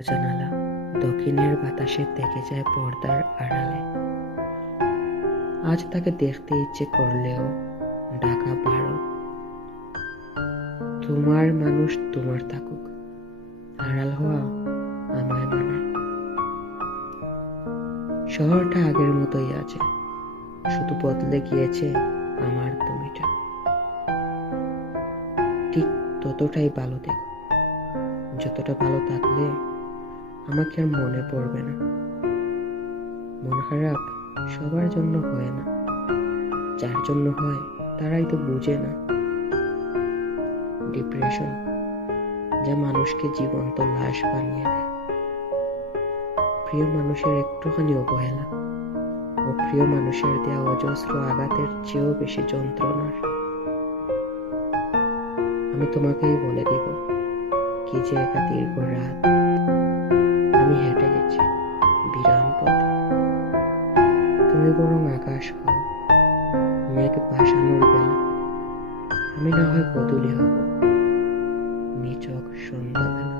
জানালা দক্ষিণের বাতাসে থেকে যায় পর্দার আড়ালে। আজ তাকে দেখতে ইচ্ছে করলেও ঢাকা পারো। তোমার মানুষ তোমার থাকুক, আড়াল হওয়া আমায় মানায়। শহরটা আগের মতোই আছে, শুধু বদলে গিয়েছে আমার তুমিটা। ঠিক ততটাই ভালো দেখো, যতটা ভালো থাকলে আমাকে আর মনে পড়বে না। মন খারাপ সবার জন্য হয় না, যার জন্য হয় তারাই তো বুঝে না। ডিপ্রেশন যা মানুষকে জীবন্ত লাশ বানিয়ে দেয়। প্রিয় মানুষের একটুখানি অবহেলা ও প্রিয় মানুষের দেওয়া অজস্র আঘাতের চেয়েও বেশি যন্ত্রণার। আমি তোমাকেই বলে দিব, কি যে একা দীর্ঘ রাত আমি হেঁটে গেছি বিরাম পথে। তুমি বরং আকাশ হও, মেঘ ভাসানোর বেলা। আমি না হয় বদলি হব নিছক সন্ধ্যাবেলা।